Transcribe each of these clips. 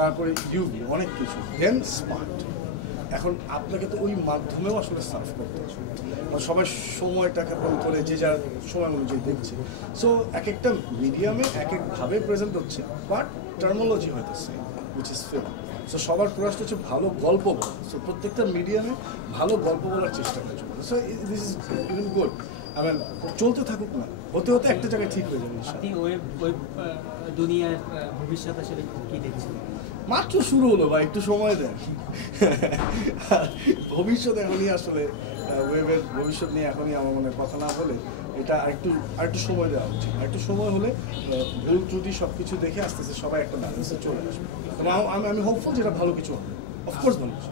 তারপরে ইউভি অনেক কিছু দেন স্মার্ট। এখন আপনাকে তো ওই মাধ্যমেও আসলে সার্ভ করতে হবে, সবাই সময়টাকে কম করে যে যার সময় অনুযায়ী দেখছে। সো এক একটা মিডিয়ামে এক একভাবে প্রেজেন্ট হচ্ছে, বাট টার্মোলজি হয়তো same, which is fame. So সবার প্রয়াসটা হচ্ছে ভালো গল্প বলা। সো প্রত্যেকটা মিডিয়ামে ভালো গল্প বলার চেষ্টা করছে। So this is even good. চলতে থাকুক না, হতে হতে একটা জায়গায় ঠিক হয়ে যাবে। আপনি ওয়েব দুনিয়ার ভবিষ্যৎ আসলে কি দেখছেন? মাত্র শুরু হলো বা একটু সময় দেন। ভবিষ্যৎ এখনই আসলে ওয়েবের ভবিষ্যৎ নিয়ে এখনই আমার মনে কথা না বলে এটা আরেকটু সময় দেওয়া উচিত। আরেকটু সময় হলে ভুল ত্রুটি সব কিছু দেখে আস্তে আস্তে সবাই একটা ব্যালেন্সে চলে আসবে। এবং আমি হোপফুল যেটা ভালো কিছু হবে, অফকোর্স ভালো কিছু।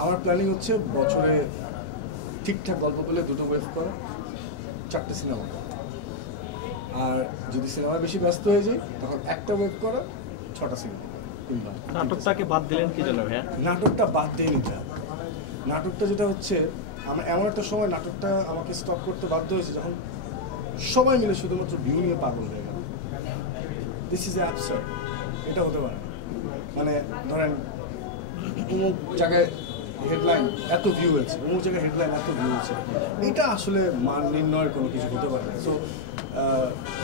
আমার প্ল্যানিং হচ্ছে বছরে ঠিকঠাক গল্প পেলে 2টো ওয়েব করা, 4টে সিনেমা করা। আর যদি সিনেমায় বেশি ব্যস্ত হয়ে যায় তখন একটা ওয়েব করা, 6টা সিনেমা। নাটকটাকে বাদ দিলেন কি জন্য ভাইয়া? নাটকটা বাদ দিয়ে নিতে হবে। নাটকটা যেটা হচ্ছে, আমার এমন একটা সময় নাটকটা আমাকে স্টপ করতে বাধ্য হয়েছে যখন সবাই মিলে শুধুমাত্র ভিউ নিয়ে পাগল হয়ে গেল। This is absurd. এটা হতে পারে মানে ধরেন অমুক জায়গায় হেডলাইন এত ভিউ হয়েছে, অমুক জায়গায় হেডলাইন এত ভিউ হয়েছে, এটা আসলে মান নির্ণয়ের কোনো কিছু হতে পারে না। সো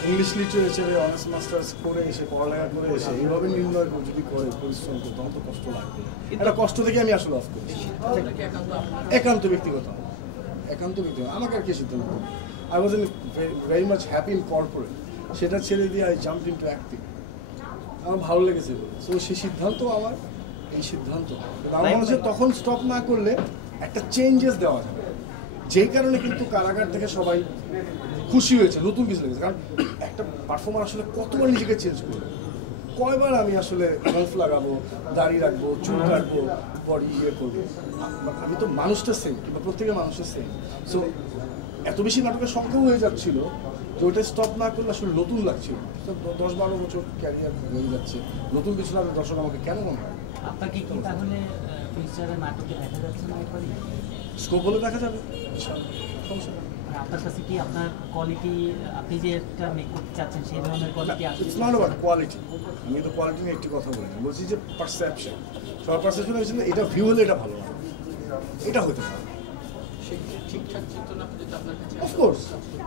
ইংলিশ লিটারেচারে অনার্স মাস্টার্স করে এসে পড়ালেখা করে এসে এইভাবে নির্ণয় যদি করে পরিশ্রম করে তখন তো কষ্ট লাগবে। এটা কষ্ট থেকে আমি আসলে অফ করি। একান্ত ব্যক্তিগত, আমাকে আর কে সিদ্ধান্ত? I was very much happy in corporate, সেটা ছেড়ে দিয়ে আই জাম্প ইনটু অ্যাক্টিং। আমার ভালো লেগেছে, সো সেই সিদ্ধান্ত আমার এই সিদ্ধান্ত। আমার মনে হচ্ছে তখন স্টপ না করলে একটা চেঞ্জেস দেওয়া যাবে, যেই কারণে কিন্তু কারাগার থেকে সবাই খুশি হয়েছে, নতুন কিছু লেগেছে। কারণ একটা পারফর্মার আসলে কতবার নিজেকে চেঞ্জ করবে, কয়বার আমি আসলে মুভ লাগাবো, দাড়ি রাখবো, চুল কাটবো, বডি করবো। আমি তো মানুষটা সেম, কিংবা প্রত্যেকের মানুষের সেম। সো এত বেশি নাটকের সংখ্যাও হয়ে যাচ্ছিল যে ওইটা স্টপ না করলে আসলে নতুন লাগছিল। 10-12 বছর ক্যারিয়ার হয়ে যাচ্ছে, নতুন কিছু না দর্শক আমাকে কেন মনে হয়? আপনাকে কি তাহলে ফিউচারে নাটকে দেখা যাচ্ছে না? একবারই স্কোপ হলে দেখা যাবে, সমস্যা নেই। আপনার কাছে কি আপনার কোয়ালিটি, আপনি যে একটা মেক করতে চাচ্ছেন সেই ধরনের কোয়ালিটি আছে? It's not about quality. আমি তো কোয়ালিটি নিয়ে একটি কথা বলি, বলছি যে পারসেপশন। সবার পারসেপশন হয়েছিল এটা ভিউ হলে এটা ভালো না, এটা হতে পারে।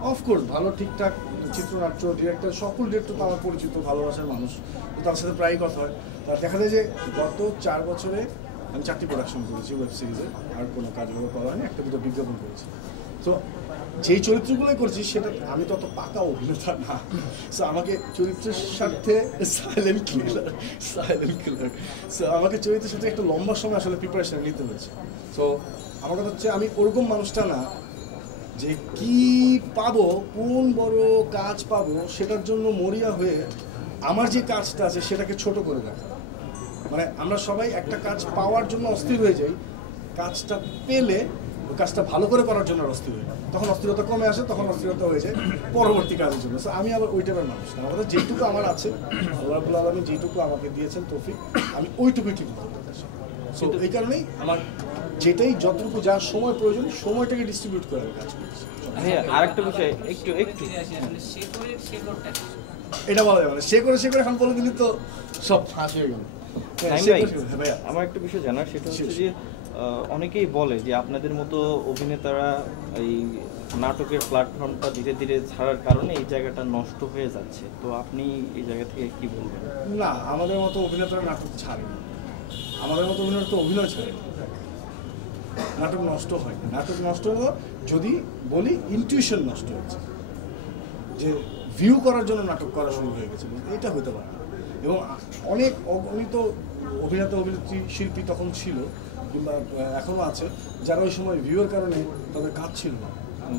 অফকোর্স ভালো ঠিকঠাক চিত্রনাট্য, ডিরেক্টর, সকল ডিরেক্টর তো আমার পরিচিত, ভালোবাসার মানুষ, তো তার সাথে প্রায়ই কথা হয়। তার দেখা যায় যে গত 4 বছরে আমি 4টি প্রোডাকশন করেছি ওয়েব সিরিজে, আর কোনো কাজগুলো করা হয়নি, 1-2টো বিজ্ঞাপন করেছি। তো যেই চরিত্রগুলোই করছি সেটা আমি তত পাকা অভিনেতা না, সো আমাকে চরিত্রের স্বার্থে সাইলেন্ট কিলার। সো আমাকে চরিত্রের সাথে একটা লম্বা সময় আসলে প্রিপারেশন নিতে হয়েছে। সো আমার কথা হচ্ছে আমি ওরকম মানুষটা না যে কি পাবো, কোন বড় কাজ পাবো সেটার জন্য মরিয়া হয়ে আমার যে কাজটা আছে সেটাকে ছোট করে রাখা। মানে আমরা সবাই একটা কাজ পাওয়ার জন্য অস্থির হয়ে যাই, কাজটা পেলে ওই কাজটা ভালো করে করার জন্য অস্থির হয়ে যায়, তখন অস্থিরতা কমে আসে, তখন অস্থিরতা হয়ে যায় পরবর্তী কাজের জন্য। সো আমি আবার ওই টাইপের মানুষ না। আমাদের যেটুকু আমার আছে, আল্লাহ রাব্বুল আলামিন যেটুকু আমাকে দিয়েছেন তৌফিক, আমি ওইটুকুই ঠিক করতে চাই। সো এই কারণেই আমার যেটাই যতটুকু যার সময় প্রয়োজন সময়টাকে ডিস্ট্রিবিউট করে কাজ করছি। আরেকটা বিষয় একটু এটা বলা যাবে না, সে করে এখন বলে দিলি তো সব ফাঁস হয়ে গেল। আমার একটা বিষয় জানার, সেটা হচ্ছে যে অনেকেই বলে যে আপনাদের মতো অভিনেতারা এই নাটকের প্ল্যাটফর্মটা ধীরে ধীরে ছাড়ার কারণে এই জায়গাটা নষ্ট হয়ে যাচ্ছে, তো আপনি এই জায়গা থেকে কি বলবেন? না, আমাদের মতো অভিনেতারা নাটক ছাড়েনি, আমাদের মতো অভিনেতা তো অভিনয় ছাড়ে, নাটক নষ্ট হয় না। নাটক নষ্ট হলো যদি বলি ইনটিউশন নষ্ট হয়েছে, যে ভিউ করার জন্য নাটক করা শুরু হয়ে গেছে, এটা হতে পারে না। এবং অনেক অগণিত অভিনেতা অভিনেত্রী শিল্পী তখন ছিল, কিংবা এখনও আছে, যারা ওই সময় ভিউয়ের কারণে তাদের কাজ ছিল না,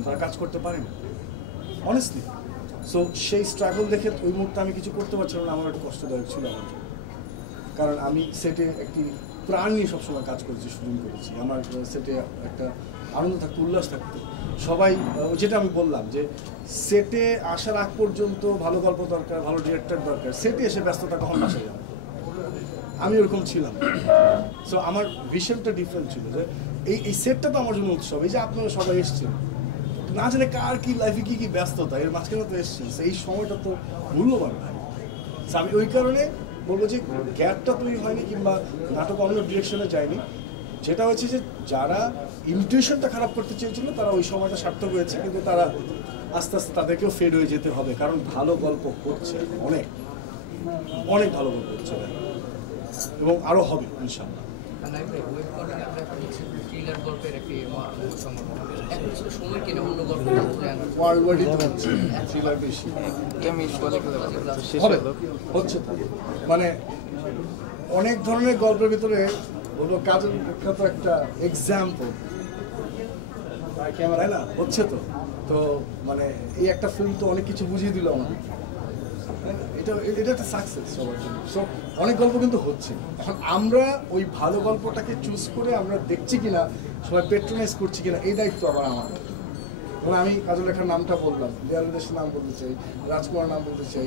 তারা কাজ করতে পারেনি অনেস্টলি। সো সেই স্ট্রাগল দেখে ওই মুহূর্তে আমি কিছু করতে পারছিলাম না, আমার একটু কষ্টদায়ক ছিল আমার জন্য। কারণ আমি সেটে একটি প্রাণ নিয়ে সবসময় কাজ করেছি, শুটিং করেছি, আমার সেটে একটা আনন্দ থাকতো, উল্লাস থাকতো। সবাই যেটা আমি বললাম যে সেটে আসার আগ পর্যন্ত ভালো গল্প দরকার, ভালো ডিরেক্টর দরকার, সেটে এসে ব্যস্ততা কখন বাসা যাবে, আমি ওরকম ছিলাম। সো আমার ভিশনটা ডিফারেন্ট ছিল, যে এই সেটটা তো আমার জন্য উৎসব। এই যে আপনারা সবাই এসছেন, না জানে কার কি লাইফে কি কি ব্যস্ততা, এর মাঝখানে তো এসছেন, এই সময়টা তো মূল্যবান ভাই। আমি ওই কারণে বলবো যে গ্যাপটা তৈরি হয়নি কিংবা নাটক অন্য ডিরেকশনে যায়নি, যেটা হচ্ছে যে যারা ইন্টেনশনটা খারাপ করতে চেয়েছিল তারা ওই সময়টা সার্থক হয়েছে, কিন্তু তারা আস্তে আস্তে তাদেরকেও ফেড হয়ে যেতে হবে, কারণ ভালো গল্প হচ্ছে, অনেক অনেক ভালো গল্প হচ্ছে এবং আরও হবে ইনশাআল্লাহ। মানে অনেক ধরনের গল্পের ভিতরে হলো কাজের বিখ্যাত একটা এক্সাম্পল, তাই না? হচ্ছে তো তো মানে এই একটা ফিল্ম তো অনেক কিছু বুঝিয়ে দিল আমাদের, এটা একটা সাকসেস সবার জন্য। সো অনেক গল্প কিন্তু হচ্ছে, এখন আমরা ওই ভালো গল্পটাকে চুজ করে আমরা দেখছি কিনা, সবাই পেট্রোনাইজ করছি কিনা, এই দায়িত্ব আবার আমার। মানে আমি কাজল লেখার নামটা বললাম, দেয়াল দেশের নাম বলতে চাই, রাজকুমার নাম বলতে চাই,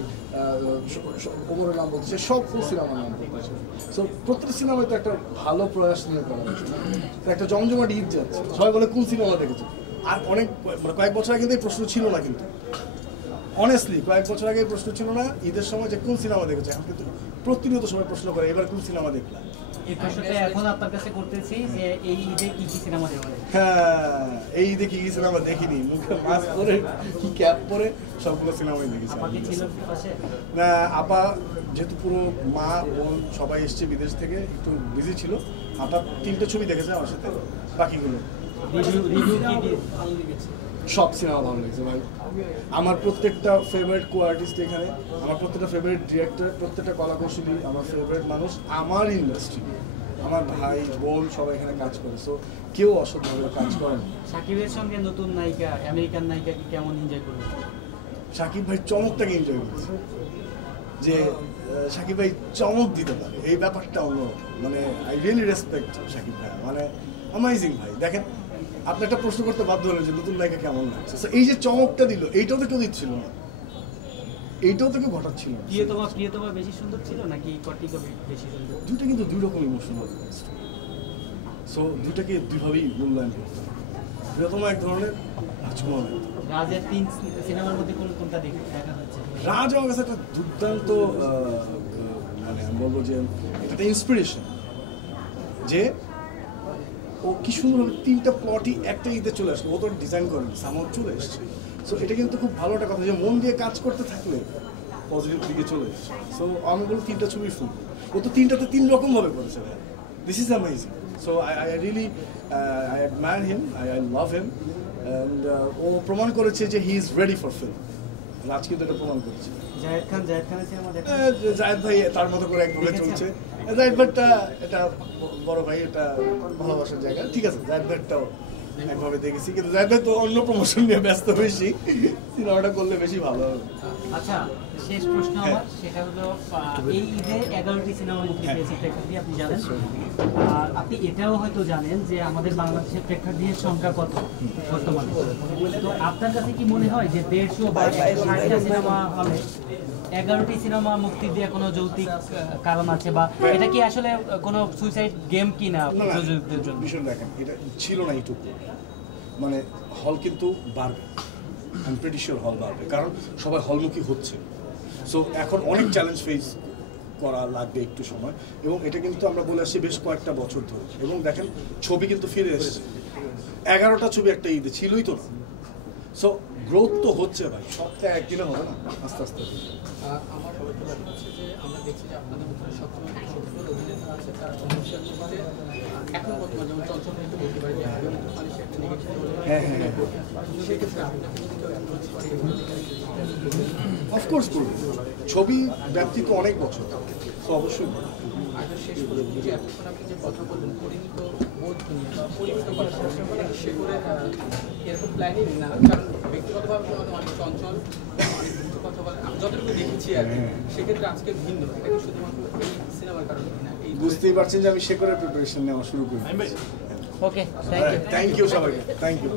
ওমরের নাম বলতে চাই, সব ফুল সিনেমার নাম বলতে চাই। সো প্রত্যেক সিনেমায় তো একটা ভালো প্রয়াস নিয়ে করা হচ্ছে, একটা জমজমাট ঈদ যাচ্ছে, সবাই বলে কোন সিনেমা দেখেছে। আর অনেক মানে কয়েক বছর আগে কিন্তু এই প্রশ্ন ছিল না, কিন্তু অনেস্টলি কয়েক বছর আগে প্রশ্ন ছিল না ঈদের সময় যে কোন সিনেমা দেখেছে, এখন কিন্তু প্রতিনিয়ত সময় প্রশ্ন করে এবার কোন সিনেমা দেখলাম। এই প্রশ্নটা এখন আপনার কাছে করতেছি যে এই ঈদে কি কি সিনেমা দেখবেন? হ্যাঁ, এই ঈদে কি কি সিনেমা দেখিনি, মুখে মাস্ক পরে কি ক্যাপ পরে সবগুলো সিনেমাই দেখেছি। না আপা যেহেতু পুরো মা বোন সবাই এসছে বিদেশ থেকে, একটু বিজি ছিল, আপা 3টে ছবি দেখেছে আমার সাথে, বাকিগুলো সব সিনেমা ভালো লেগেছে ভাই। আমার প্রত্যেকটা ফেভারিট কো আর্টিস্ট এখানে, আমার প্রত্যেকটা ফেভারিট ডিরেক্টর, প্রত্যেকটা কলাকৌশলী, আমার ফেভারিট মানুষ, আমার ইন্ডাস্ট্রি, আমার ভাই বোন সবাই এখানে কাজ করে। সো কেউ অসৎভাবে কাজ করে না। শাকিবের সঙ্গে নতুন নায়িকা, আমেরিকান নায়িকা কি কেমন এনজয় করবে? শাকিব ভাই চমকটাকে এনজয় করছে, যে শাকিব ভাই চমক দিতে পারে, এই ব্যাপারটা অন্য, মানে আই রিয়েলি রেসপেক্ট শাকিব ভাই, মানে অ্যামেজিং ভাই। দেখেন আপনি একটা প্রশ্ন করতে বাধ্য হলেন যে নতুন নায়িকা কেমন লাগছে, এই যে চমকটা দিল, এইটাও তো কেউ দিচ্ছিল না, এইটাও তো কেউ ঘটাচ্ছিল না। প্রিয়তমা বেশি সুন্দর ছিল নাকি কর্তিকা বেশি সুন্দর? দুটো কিন্তু দুই রকম ইমোশনাল, সো দুটাকে দুইভাবেই মূল্যায়ন করতে হবে। প্রিয়তমা এক ধরনের, রাজকুমার। রাজের 3 সিনেমার মধ্যে কোনটা দেখা হচ্ছে? রাজ আমার কাছে একটা দুর্দান্ত, মানে আমি বলবো যে এটা ইন্সপিরেশন, যে ও কি সুন্দরভাবে 3টা প্লটই একটা ঈদে চলে আসলো, ও তো ডিজাইন করেনি, সামাও চলে এসছে। সো এটা কিন্তু খুব ভালো একটা কথা, যে মন দিয়ে কাজ করতে থাকলে পজিটিভ দিকে চলে এসছে। সো আমি বলবো 3টা ছবি ফুল, ও তো 3টাতে 3 রকমভাবে করেছে ভাই, this is amazing. So I really I admire him, I love him, and ও প্রমাণ করেছে যে he is ready for film. Raj কিন্তু এটা প্রমাণ করেছে। জায়েদ খানের সিনেমা দেখেন? জায়েদ ভাই তার মতো করে একভাবে চলছে, জায়েদ ভাইটা এটা বড় ভাই, এটা ভালোবাসার জায়গা, ঠিক আছে। জায়েদ ভাইটাও একভাবে দেখেছি, কিন্তু জায়েদ ভাই তো অন্য প্রমোশন নিয়ে ব্যস্ত বেশি, সিনেমাটা করলে বেশি ভালো হবে। আচ্ছা, শেষ প্রশ্ন আমার, সেটা হলো এই ঈদে 11টি সিনেমা মুক্তি পেয়েছে প্রেক্ষাগৃহে, আপনি জানেন। আর আপনি এটাও হয়তো জানেন যে আমাদের বাংলাদেশের প্রেক্ষাগৃহের সংখ্যা কত বর্তমানে। তো আপনার কাছে কি মনে হয় যে 150 বা 160টা সিনেমা হলে 11টি সিনেমা মুক্তি দিয়ে কোনো যৌক্তিক কারণ আছে, বা এটা কি আসলে কোনো সুইসাইড গেম কিনা প্রযোজকদের জন্য? ভীষণ দেখেন, এটা ছিল না এইটুকু, মানে হল কিন্তু বাড়বে, আই এম প্রিটি শিওর হল বাড়বে, কারণ সবাই হলমুখী হচ্ছে। সো এখন অনেক চ্যালেঞ্জ ফেস করা লাগবে একটু সময়, এবং এটা কিন্তু আমরা বলে আসছি বেশ কয়েকটা বছর ধরে। এবং দেখেন ছবি কিন্তু ফিরে এসেছে, 11টা ছবি একটা ঈদে ছিলই তো না। সো গ্রোথ তো হচ্ছে ভাই, সপ্তাহে একদিনে হবে না, আস্তে আস্তে। আমার সবাই হচ্ছে যে আমরা দেখছি যে আপনাদের মধ্যে সবসময় সবগুলো অভিনেতা আছে, তারা কমার্শিয়াল ছবিতে এখন বর্তমানে যেমন চঞ্চল কিন্তু বলতে পারি যে আগের মতো মানে সে একটা নেগেটিভ সেক্ষেত্রে আপনাদের কিন্তু অ্যাপ্রোচ করে অফকোর্স করবে, ছবি ব্যাপ্তি তো অনেক বছর, তো অবশ্যই। আর শেষ পর্যন্ত যে এতক্ষণ আপনি যে কথা বললেন পরিমিত বোধ নিয়ে বা পরিমিত কথা সে করে এরকম প্ল্যানিং না, কারণ ব্যক্তিগতভাবে অনেক চঞ্চল, অনেক দ্রুত কথা বলেন, আমি যতটুকু দেখেছি আর কি, সেক্ষেত্রে আজকে ভিন্ন। এটা কি শুধুমাত্র এই সিনেমার কারণে না? এই বুঝতেই পারছেন যে আমি শেখরের প্রিপারেশন নেওয়া শুরু করি। ওকে, থ্যাংক ইউ সবাইকে, থ্যাংক ইউ।